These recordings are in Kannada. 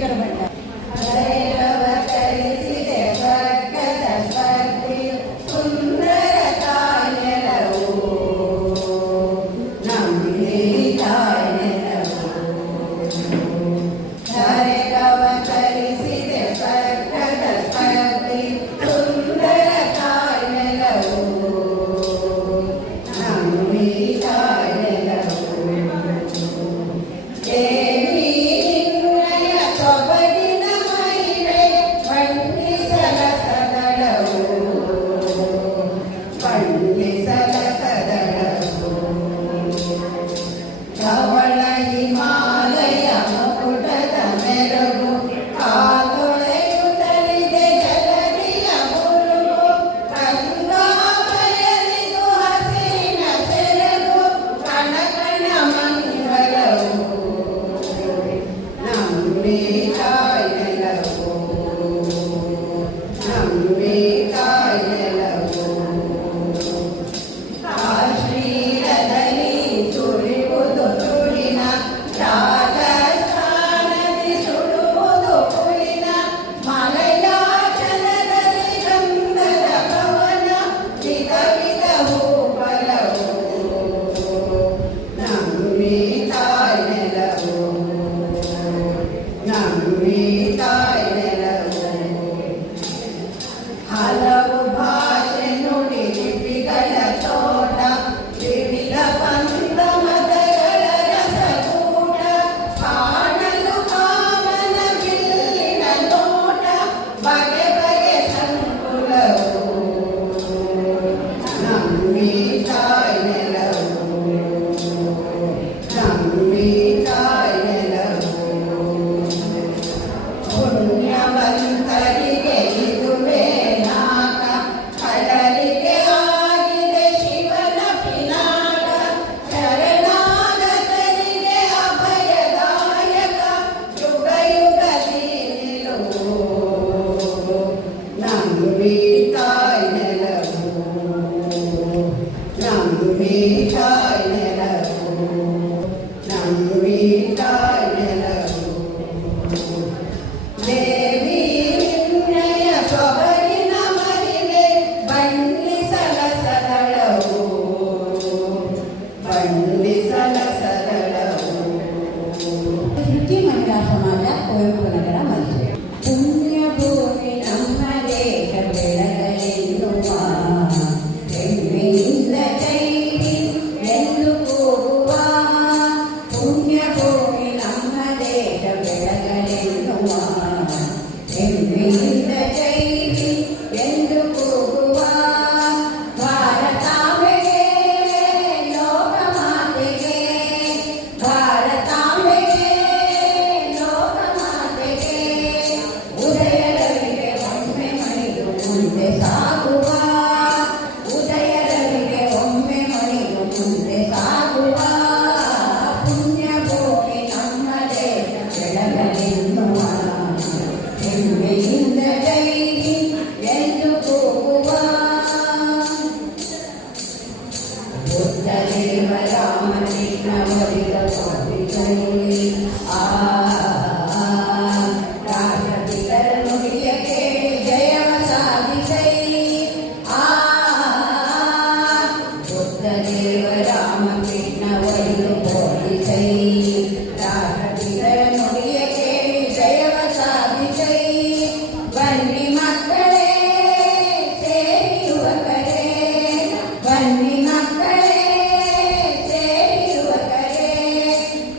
ಚಂದ್ರಶೇಖರ ಭಟ್ಟ.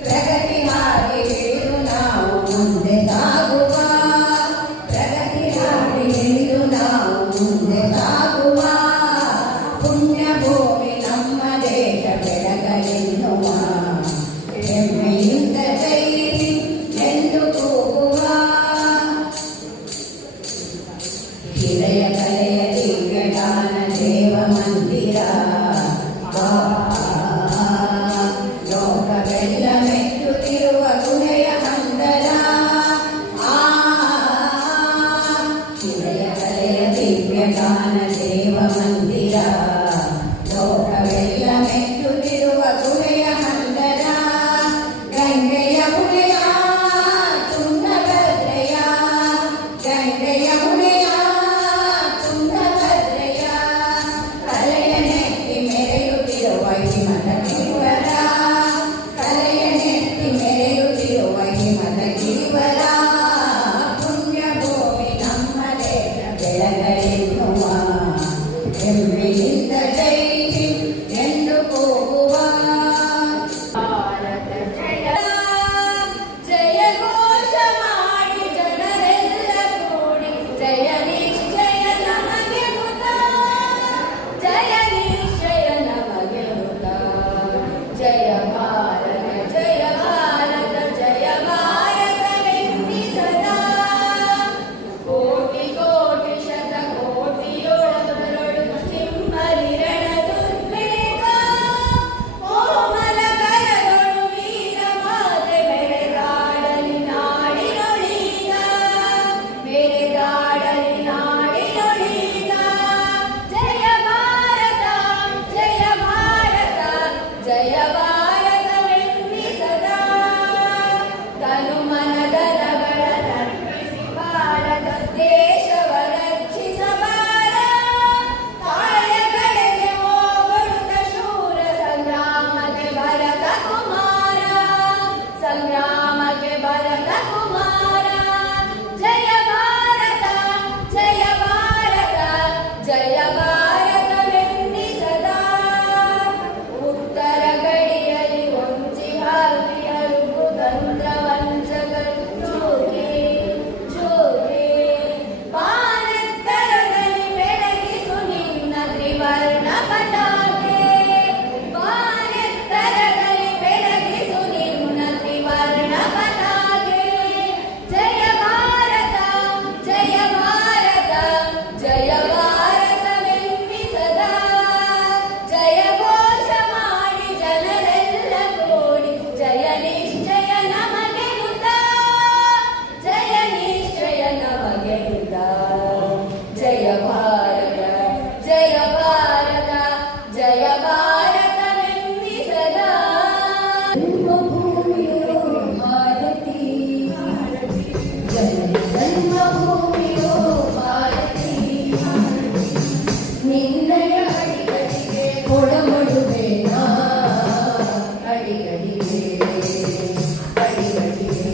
ಪ್ರಗತಿ ಸಂಗ್ರಾಮಕ್ಕೆ ಭರತ ಕುಮಾರ. ಜಯ ಭಾರತ ಜಯ ಭಾರತ ಜಯ ಭಾರತವೆನ್ನಿಸದ ಉತ್ತರ ಗಡಿಯಲ್ಲಿ ಹೊಂಚಿ ಭಾರತೀಯರು ಕುತಂತ್ರ ವಂಚಕರು ಜೋಗೆ ಜೋಗೆ ಬಾನೆತ್ತರದಲ್ಲಿ ಬೆಳಗಿಸು ನಿನ್ನ ತ್ರಿವರ್ಣ ಪತಾಕೆ. ಬಾನೆತ್ತರದಲ್ಲಿ ಬೆಳಗಿಸು ನಿನ್ನ ತ್ರಿವರ್ಣ ಪತಾಕೆ. ಜಯ ಭಾರತ ಜಯ ಭಾರತ ಜಯ ಭಾರತವೆನ್ನಿಸದ ಜಯ ಘೋಷ ಮಾಡಿ ಜನರೆಲ್ಲ ಕೂಡಿ ಜಯ ನಿಶ್ಚಯ ನಮಗೆ ಹುತ. ಜಯ ನಿಶ್ಚಯ ನಮಗೆ ಹುತ. ಜಯ ಭಾರತ ಜಯ ಭಾರತ ಜಯ ಭಾರತವೆನ್ನಿಸದ ಜನ್ಮಭೂಮಿಯೋ ಭಾರತಿ. ಜನ್ಮಭೂಮಿಯೋ ಭಾರತಿ. ನಿನ್ನಯ ಅಡಿಗಳಿಗೆ ಕೊಡಮಡುವೆ ನಾ. ಅಡಿಗಳಿಗೆ ಅಡಿಗಳಿಗೆ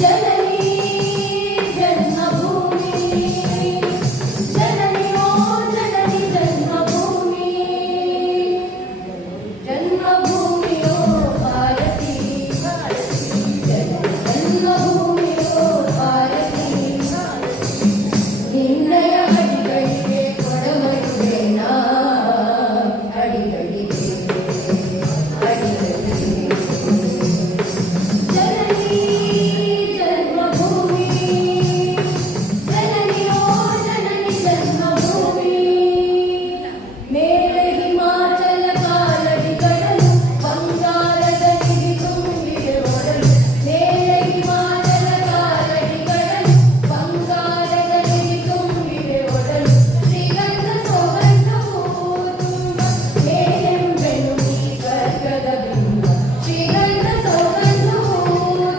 ಜನನಿ ಜನ್ಮಭೂಮಿ. ಜನನಿಯೋ ಜನನಿ ಜನ್ಮಭೂಮಿ. ಜನ್ಮಭೂಮಿಯೋ ಭಾರತಿ. ಜನ್ಮಭೂಮಿಯೋ ಭಾರತಿ. ನಿನ್ನಯ ಅಡಿಗಳಿಗೆ ಕೊಡಮಡುವೆ ನಾ. ಅಡಿಗಳಿಗೆ ಅಡಿಗಳಿಗೆ ಜನನಿ ಜನ್ಮಭೂಮಿ. ಜನನಿಯೋ ಜನನಿ ಜನ್ಮಭೂಮಿ. ಮೇಲೆ ಹಿಮಾಚಲ ಕಾಲಡಿ ಕಡಲು ಬಂಗಾಳದಲ್ಲಿ ತುಂಬಿದೆ ಒಡಲು. ಮೇಲೆ ಹಿಮಾಚಲ ಕಾಲಡಿ ಕಡಲು ಬಂಗಾಳದಲ್ಲಿ ತುಂಬಿದೆ ಒಡಲು. ಶ್ರೀಗಂಧ ಸೊಗಸವು ತುಂಬ ಮೇಲೆಂಬೆನು ನೀ ಸ್ವರ್ಗದ ಬಿಂಬ. ಶ್ರೀಗಂಧ ಸೊಗಸವು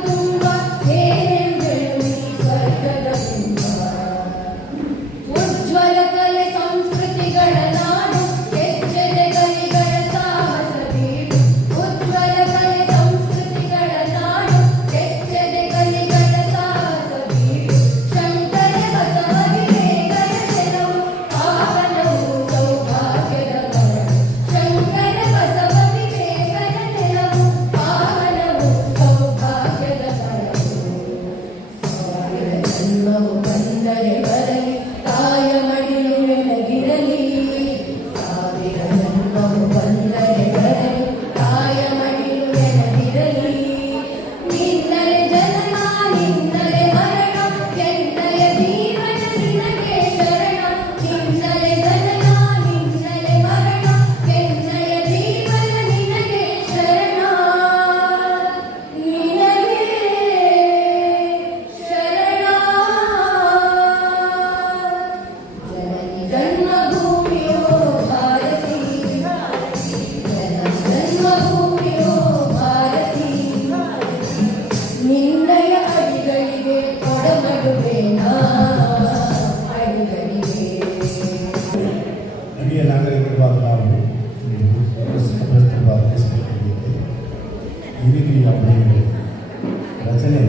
ತುಂಬ ಮೇಲೆಂಬೆನು ನೀ ಸ್ವರ್ಗದ ಬಿಂಬ. ಉಜ್ವಲ ಕಲೆ ಸಂಸ್ಕೃತಿಗಳ ನಾಡು ಕೆಚ್ಚೆದೆ ಕಲಿಗಳ ಸಾಹಸ ಬೀಡು. ಉಜ್ವಲ ಕಲೆ ಸಂಸ್ಕೃತಿಗಳ ನಾಡು ಕೆಚ್ಚೆದೆ ಕಲಿಗಳ ಸಾಹಸ ಬೀಡು. ಶಂಕರ ಬಸವ ವಿವೇಕರ ನೆಲವು ಪಾವನವು ಸೌಭಾಗ್ಯದ ಕರಡು. ಶಂಕರ ಬಸವ ವಿವೇಕರ ನೆಲವು ಪಾವನವು ಸೌಭಾಗ್ಯದ ಕರಡು. ಸಾವಿರ ಜನ್ಮವು ಬಂದರೆ ಬರಲಿ ತಾಯ ಮಡಿಲು ಎನಗಿರಲಿ. ಸಾವಿರ ಜನ್ಮವು ಬಂದರೆ ಬರಲಿ ತಾಯ ಮಡಿಲು ಎನಗಿರಲಿ. ನಿನ್ನಲೆ ಜನನ ನಿನ್ನಲೆ ಮರಣ ಎನ್ನಯ ಜೀವನ ನಿನಗೆ ಶರಣ. ನಿನ್ನಲೆ ಜನನ ನಿನ್ನಲೆ ಮರಣ ಎನ್ನಯ ಜೀವನ ನಿನಗೆ ಶರಣ. ನಿನಗೆ ಶರಣ. ಜನನಿ ಜನ್ಮಭೂಮಿಯೋ ಭಾರತಿ. ಜನ್ಮಭೂಮಿಯೋ ಭಾರತಿ. ನಿನ್ನಯ ಅಡಿಗಳಿಗೆ ಕೊಡಮಡುವೆ ನಾ. ಅಡಿಗಳಿಗೆ ಹಿರಿಯ ನಾಗರಿಕರಾದ ನಾವು ಪ್ರಸ್ತುತಪಡಿಸಬೇಕಾಗಿದೆ. ಹಿರಿಯ ಅವರಿಗೆ ರಚನೆ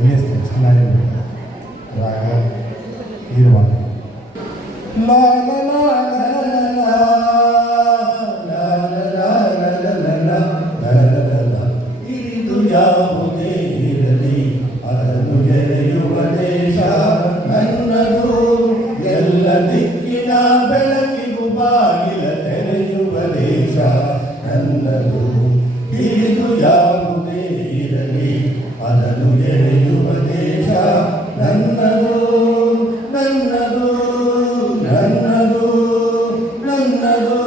NS ಲಕ್ಷ್ಮೀನಾರಾಯಣ ರಾಗ ಕೀರವಾಣಿ. ಲಾ ಲಾ ಲಾ ಲಾ ಲಾ ಲಾ ಲಾ ಲಾ ಲಾ ಲಾ ಲಾ ಲಾ. ಇದು ಯಾವುದೇ ಇರಲಿ ಅದನ್ನು ಗೆಳೆಯುವ ದೇಶ ನನ್ನದು. ಎಲ್ಲ ದಿಕ್ಕಿನ ಬೆಳಕಿಗೂ ಬಾಗಿಲ ತೆರೆಯುವ ದೇಶ ನನ್ನದು. ಇದು ಯಾವುದೇ ಇರಲಿ ಅದನ್ನು ಗೆಳೆಯುವ ದೇಶ ನನ್ನದು. ನನ್ನದು ನನ್ನದು ನನ್ನದು.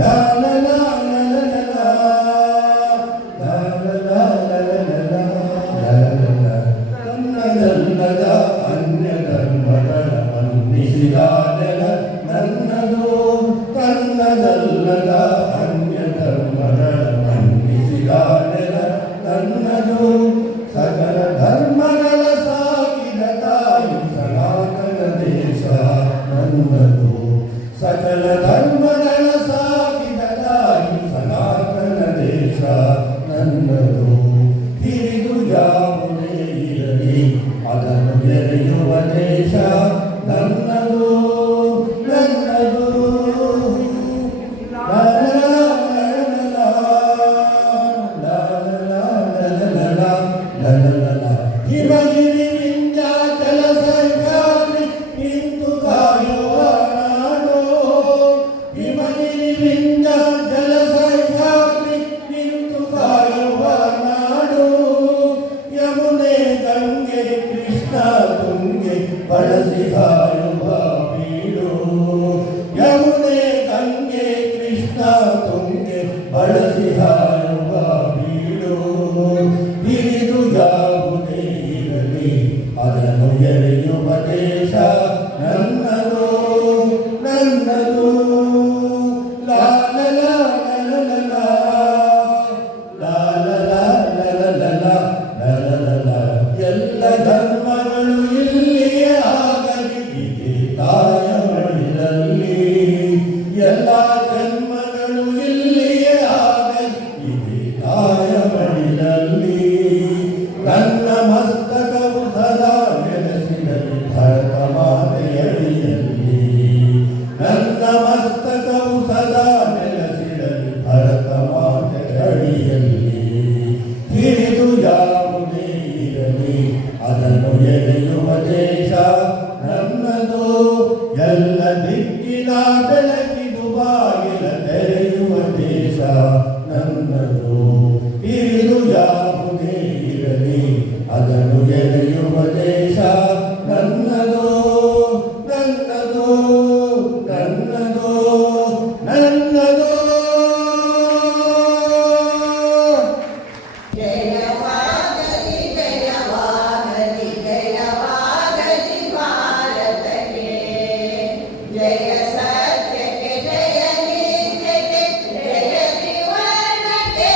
ಲಾ ಲಾ ಲಾ ಲಾ ಲಾ ಲಾ ಲಾ ಲಾ ಲಾ ನನ್ನದು ಹಿರಿದು ಯಾವುದೇ ಇರಲಿ ಅದನ್ನು ಎರೆಯುವ ದೇಶ ನನ್ನದು ನನ್ನದು ಹಿಮಗಿರಿ ವಿಂಧ್ಯಾಚಲ ಸಹ್ಯಾದ್ರಿ ನಿಂತು ಕಾಯುವ ನಾಡು ಹಿಮಗಿರಿ ವಿಂಧ್ಯಾಚಲ ಸಹ್ಯಾದ್ರಿ ನಿಂತು ಕಾಯುವ ನಾಡು ಯಮುನೆ ಗಂಗೆ ಕೃಷ್ಣ ತುಂಗೆ ಬಳಸಿ ಹಾಯುವ ಬೀಡು ಯಮುನೆ ಗಂಗೆ ಕೃಷ್ಣ ತುಂಗೆ ಬಳಸಿ ಹಾಯುವ ಬೀಡು ಹಿರಿದು ಯಾವುದೇ ಇರಲಿ ಅದನ್ನು ಎರೆಯುವ ದೇಶ ನನ್ನದು ನನ್ನದು ಲಾ ಲಾ ಲಾ ಲಾ ಲಾ ಲಾ ಲಾ ಲಾ ಲಾ ಲಾ ಲಾ. ಎಲ್ಲ ಧರ್ಮಗಳು ಇಲ್ಲಿಯೇ ಆಗಲಿ ಇದೇ ತಾಯ ಮಡಿಲಲ್ಲಿ ಎಲ್ಲ ಜನ್ಮಗಳು ಇಲ್ಲಿಯೇ ಆಗಲಿ ಇದೇ ತಾಯ ಮಡಿಲಲ್ಲಿ ನನ್ನ ಮಸ್ತಕವು ಸದಾ ನೆಲೆಸಿರಲಿ ಭರತ ಮಾತೆಯಡಿಯಲ್ಲಿ ನನ್ನ ಮಸ್ತಕವು ಸದಾ ನೆಲೆಸಿರಲಿ ಭರತ ಮಾತೆಯಡಿಯಲ್ಲಿ ಹಿರಿದು ಯಾವುದೇ ಇರಲಿ ಅದನ್ನು ಎರೆಯುವ ದೇಶ ನನ್ನದು ಎಲ್ಲ ದಿಕ್ಕಿನ ಬೆಳಕಿದು ಬಾಗಿಲ ತೆರೆಯುವ ದೇಶ ನನ್ನದು ಹಿರಿದು ಯಾವುದೇ ಇರಲಿ ಅದನ್ನು ಎರೆಯುವ ದೇಶ ನನ್ನದು ನನ್ನದು ನನ್ನದು ನನ್ನದು ಜಯವಾಗಲಿ ಜಯವಾಗಲಿ ಜಯವಾಗಲಿ ಭಾರತಕ್ಕೆ ಜಯ ಸತ್ಯಕ್ಕೆ ಜಯ ನೀತಿಗೆ ಜಯ ತ್ರಿವರ್ಣಕ್ಕೆ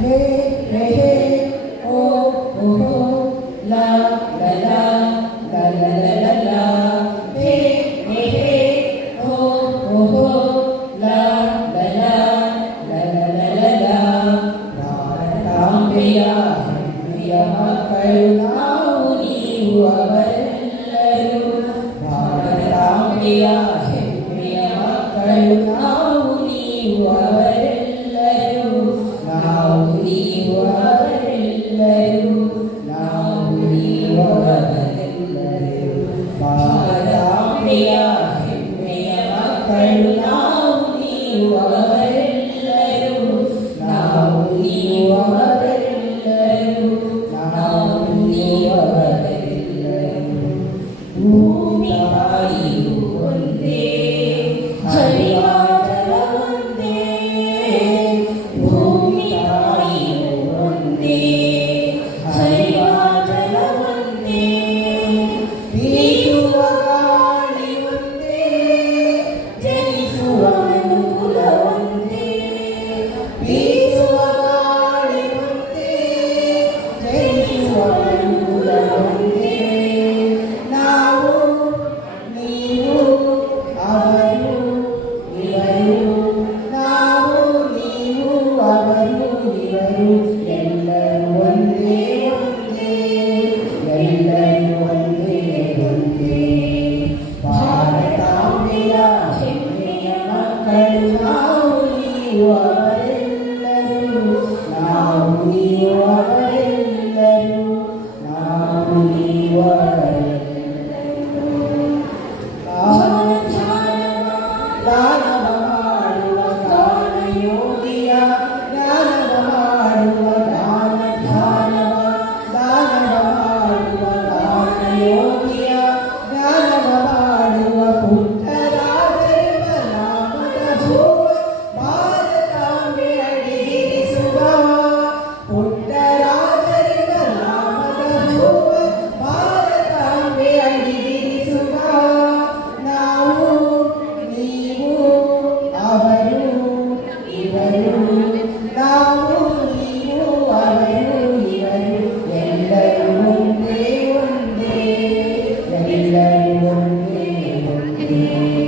ಹೇ ಹೇ ಹೇ ಓ ಓ ಹೋ ಲಾ ಲಾ ಲಾ ಲಾ ಲಾ ಲಾ ಲಾ ಲಾ ಹೇ ಹೇ ಹೇ ಓ ಓ ಹೋ ಲಾ ಲಾ ಲಾ ಲಾ ಲಾ ಲಾ ಲಾ ಲಾ ಭಾರತಾಂಬೆಯ ಹೆಮ್ಮೆಯ ಮಕ್ಕಳು ನಾವು ನೀವು ಅವರೆಲ್ಲರೂ ಭಾರತಾಂಬೆಯ ಹೆಮ್ಮೆಯ ಮಕ್ಕಳು ನಾವು ನೀವು ಅವರೆಲ್ಲರೂ ನಾವು ನೀವು ಅವರೆಲ್ಲರೂ ನಾವು ನೀವು ಅವರೆಲ್ಲರೂ ಭಾರತಾಂಬೆಯ ಹೆಮ್ಮೆಯ ಮಕ್ಕಳು ನಾವು ನೀವು ಅವರೆಲ್ಲರೂ ನಾವು ನೀವು ಅವರೆಲ್ಲರೂ ನಾವು ನೀವು ಅವರೆಲ್ಲರೂ ಭೂಮಿ ತಾಯಿಯು ಒಂದೇ ಹರಿವ ಜಲ ಒಂದೇ ಭೂಮಿ ತಾಯಿಯು ಒಂದೇ ಹರಿವ ಜಲ ಒಂದೇ ಬೀಸುವ ಗಾಳಿ ಒಂದೇ ಜನಿಸುವ ಮನುಕುಲ ಒಂದೇ ಬೀಸುವ ಗಾಳಿ ಒಂದೇ ಜನಿಸುವ ಮನುಕುಲ ಒಂದೇ ನಾವು ನೀವು ಅವರು ಇವರು ನಾವು ನೀವು ಅವರು ಇವರು ಎಲ್ಲರೂ ಒಂದೇ ಒಂದೇ ಎಲ್ಲರೂ ಒಂದೇ ಒಂದೇ ಭಾರತಾಂಬೆಯ ಹೆಮ್ಮೆಯ ಮಕ್ಕಳು ನಾವು ನೀವು ಅವರೆಲ್ಲರೂ ನಾವು ನೀವು